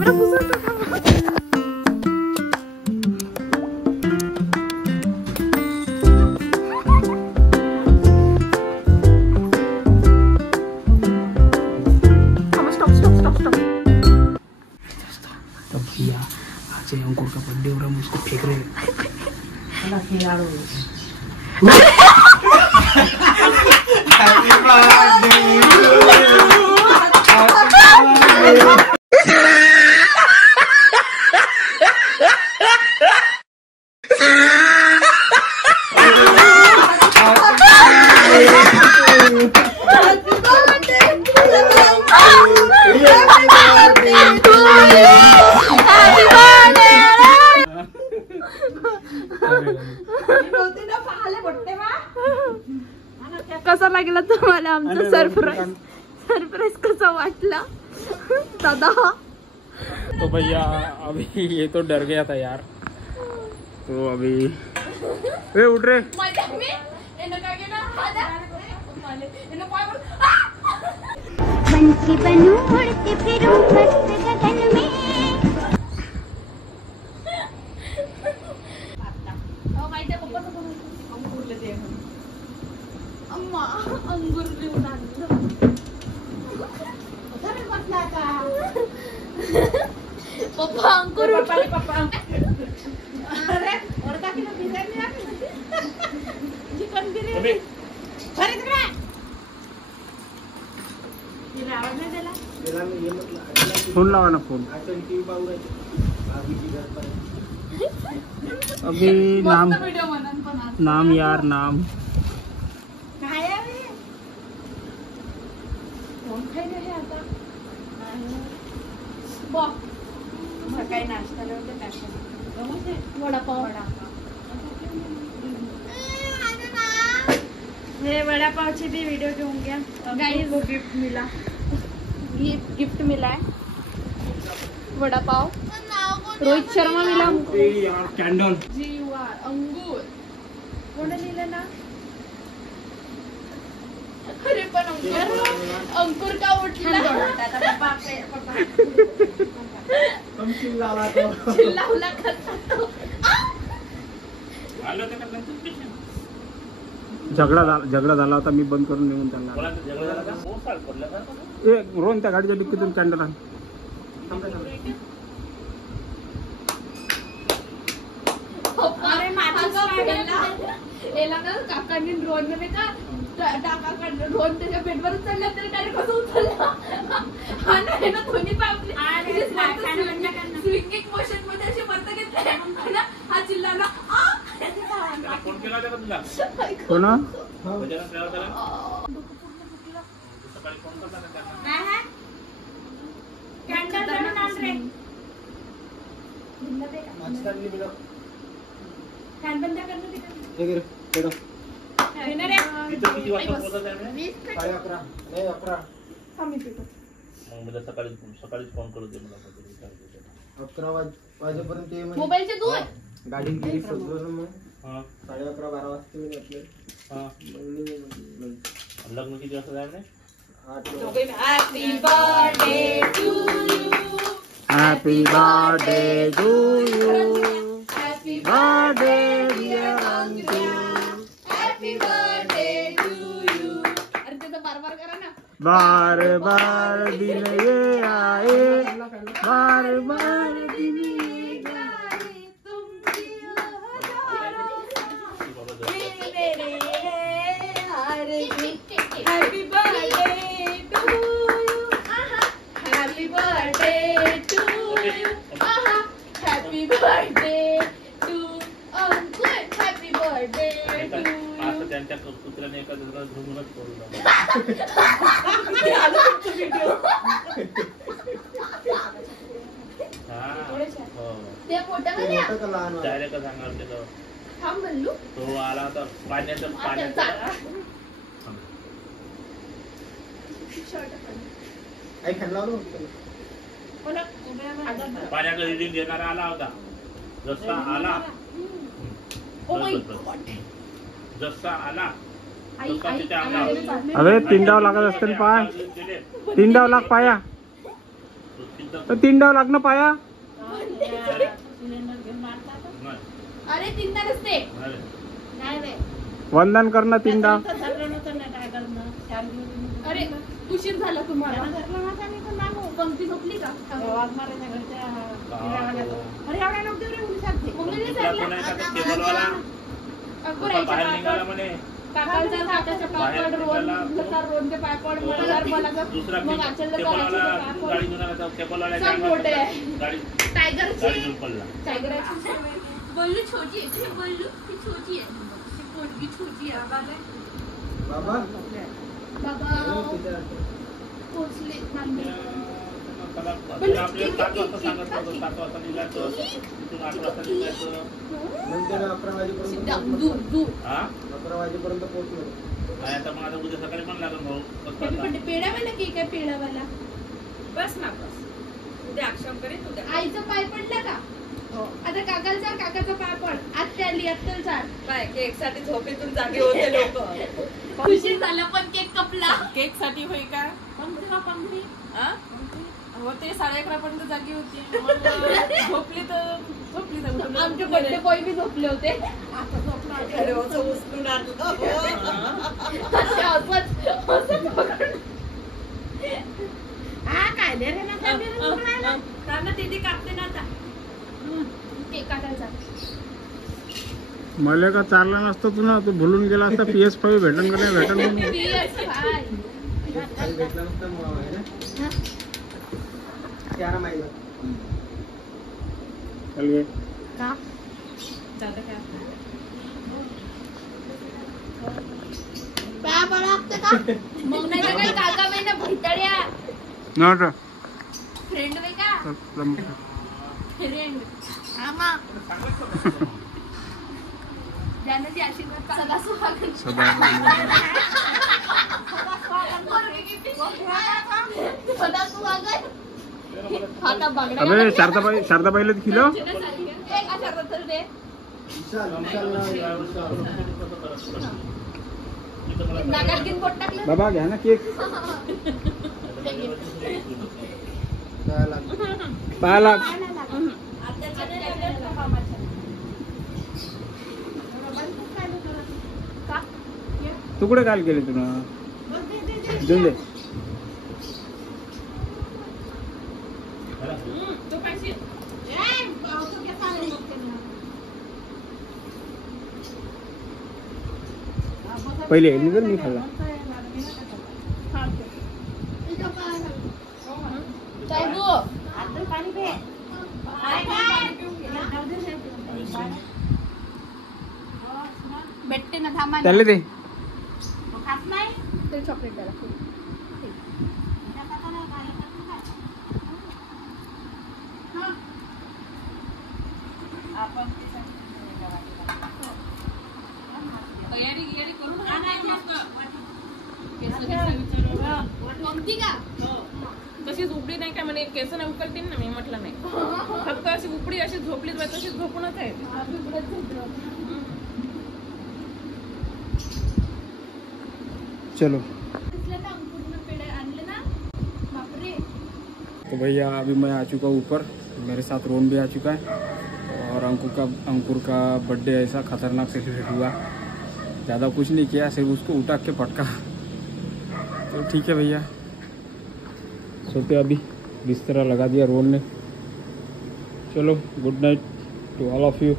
Camera पुसतो आज अंकुर का बर्थडे हो रहा है, मुझको फेंक रहे हैं। कसा लागला तुम्हाला आमचा सरप्राईज कसा वाटला दादा? तो भैया अभी ये तो डर गया था यार, तो अभी ए उठ रे। पंछी बनूं उड़ती फिरूं मस्त गगन में। अम्मा अंगूर घेऊन आणलं पप्पा अंकुर पप्पा अरे ओरडा की बिर्याणी चिकन बिर्याणी खरे तिकडे तिला आवाज नाही दिला फोन लावा ना फोन। अभी नाम यार नाम काय आहे कोण खायला हे आता बॉ सकाळी नाश्त्याला होते नाश्ता वडापाव हे वडापावची भी वीडियो घेऊन घ्या गाइस। गिफ्ट मिला, ये गिफ्ट मिला है वडापाव। रोहित शर्मा मिला हमको यार कैंडल जीवा अंगूर कोण लिहिलं ना? अरे पण अंकुर का उठला चिल्लावला करता तो झगडा झाला होता, मी बंद करून निघून त्यांना रोहन त्या गाडीच्या डिक्कीतून कॅन्डल आण। अरे माझा काकांनी ड्रोन मध्ये का ड्रोन त्याच्या बेडवरच चढला तरी डायरेक्ट कसं उचलला आणि ना दोन्ही पावले स्विंगिंग मोशन मध्ये असे मरत घेतले ना हा चिल्लाला फोन केला होता का तुला? कोण सकाळी फोन करता का त्यांना? नाही कॅन्डल करून आण रे फॅन बंद कर ना तिकडे येणार आहे इथं किती वाजता पोहोचत आहे म्हणे? 11:30 नाही 11 थांब इथे मग मला सकाळीच फोन करू दे मला. 11 वाजेपर्यंत ये म्हणजे मोबाईलचे दूर गाडी गेली सगळं मग हां 11:30-12 वाजता मी आपले हां लग्न किती वाजता आहे म्हणे? 8 happy birthday to you happy birthday to you happy birthday dear Ankur happy birthday to you. अरे ते तर बार करा ना। बार बार दिन ये आए बार बार दिन ये आए तुमची happy birthday to you happy birthday to you happy birthday to Ankur happy birthday to असं त्यांच्या कुत्र्याने एका जणाला धुमूनच पडू डायरेक्ट सांगणार त्याचं थांब म्हणलो तो आला होता पाण्याचं आई खाल्ला पाण्याचं रिडिंग घेणारा आला होता. जसा आला जसा आला तसा तिथे आला. अबे 3 डाव लागत असतील पाय 3 डाव लाग पाया तर 3 डाव लागणं पाया. अरे 3दा नसते. वंदन करणं 3 डाव. अरे उशीर झाला तुम्हाला. पंक्ती झोपली का? मम्मीने सांगितलं. बाहेर निघाला म्हणे. काकाचा काकाच्या पापड रोनचे पापड दुसरा मग आचलला गाडी घेऊन आला टेबलवाला सब मोठे आहे. गाडी टायगरची झोपला. टायगरची बोलू छोटी आहे. बोलू ती छोटी आहे. पोटगी छोटी आहे. बाबा पोचले आपल्याला 7 वाजता सांगत होतो. 7 वाजता निघायचं. तिथून 8 वाजता निघायचं. दूर हा 11 वाजेपर्यंत पोहोचलो. नाही आता मग आता उद्या सकाळी पण लागेल भाऊ. पेढावाला केक आहे. पेढावाला बस ना बस उद्या अक्षम करीत उद्या आईचा पाय पडला का? आता काकाचा पाय पड. आत्या आली. आत्याला चाल. काय केक साठी झोपेतून जागे होते लोक खुशी झालं पण केक कपला. केक साठी होई का हा? हो ते 11:30 पर्यंत जागी होती. मग झोपली तर आमचे बर्थडे बॉय बी झोपले होते. उचलून आणलं दीदी कापते ना आता केक काढायचा. मला का चालला नसतं तू ना. तू भुलून गेला असता. PS5 भेटन का नाही भेटन म्हणून. काही भेटलं नसतं मग आहे ना. 11 माहिती. चल गे. मग नाही तर काय काका महिना भैताड्या नव्हतं. फ्रेंड वे का फ्रेंड ज्यानं आशीर्वाद चला सुहागण सदा सुहागण. आता बागड्या अबे शारदाबाईला दिलो. नाकात घेऊन बोट टाकलं. बाबा घ्या ना केक. पायाला तुकडे काल केले तुला. देऊन दे. पहिले जर मी खाल्ला. भेटते ना थांबा. त्याला दे. ते चॉकलेट द्याला. तयारी करून कोणती का? तशीच उपडी नाही का म्हणे केस नाही उकलतील ना. मी म्हटलं नाही फक्त अशी उपडी अशी झोपलीच बाई तशीच झोपूनच आहे. चलो आणले ना बापरे. तो भैया अभी मैं आ चुका हूँ ऊपर. मेरे साथ रोन भी आ चुका है. और अंकुर का बर्थडे ऐसा खतरनाक सेलिब्रेट हुआ. ज़्यादा कुछ नहीं किया. सिर्फ उसको उठा के पटका. तो ठीक है भैया सोते. अभी बिस्तर लगा दिया रोन ने. चलो good night to all of you.